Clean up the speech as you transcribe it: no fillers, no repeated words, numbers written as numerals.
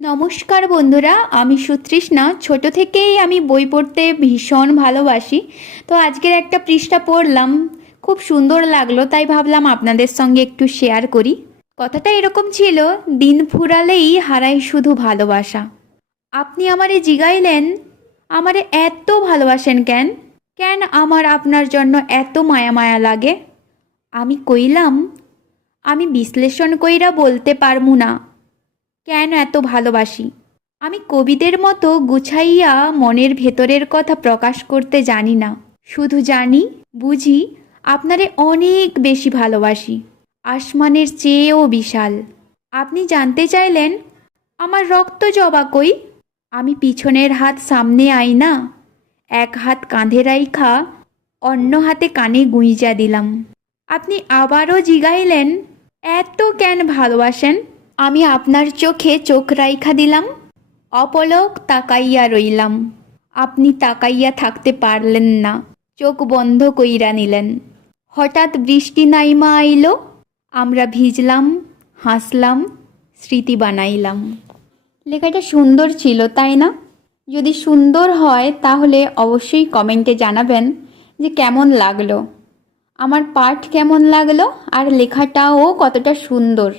নমস্কার বন্ধুরা, আমি সুতৃষ্ণা। ছোট থেকেই আমি বই পড়তে ভীষণ ভালোবাসি। তো আজকের একটা পৃষ্ঠা পড়লাম, খুব সুন্দর লাগলো, তাই ভাবলাম আপনাদের সঙ্গে একটু শেয়ার করি। কথাটা এরকম ছিল, দিন ফুরালেই হারাই শুধু ভালোবাসা। আপনি আমারে জিগাইলেন, আমারে এত ভালোবাসেন কেন? কেন আমার আপনার জন্য এত মায়া মায়া লাগে? আমি কইলাম, আমি বিশ্লেষণ কইরা বলতে পারমু না কেন এত ভালোবাসি। আমি কবিদের মতো গুছাইয়া মনের ভেতরের কথা প্রকাশ করতে জানি না, শুধু জানি, বুঝি আপনারে অনেক বেশি ভালোবাসি, আসমানের চেয়েও বিশাল। আপনি জানতে চাইলেন আমার রক্ত জবা কই? আমি পিছনের হাত সামনে আই না, এক হাত কাঁধে রাইখা অন্য হাতে কানে গুঁইজা দিলাম। আপনি আবারও জিগাইলেন, এত কেন ভালোবাসেন? আমি আপনার চোখে চোখ রাইখা দিলাম, অপলক তাকাইয়া রইলাম। আপনি তাকাইয়া থাকতে পারলেন না, চোখ বন্ধ কইরা নিলেন। হঠাৎ বৃষ্টি নাইমা আইলো, আমরা ভিজলাম, হাসলাম, স্মৃতি বানাইলাম। লেখাটা সুন্দর ছিল, তাই না? যদি সুন্দর হয় তাহলে অবশ্যই কমেন্টে জানাবেন যে কেমন লাগলো, আমার পাঠ কেমন লাগলো, আর লেখাটাও কতটা সুন্দর।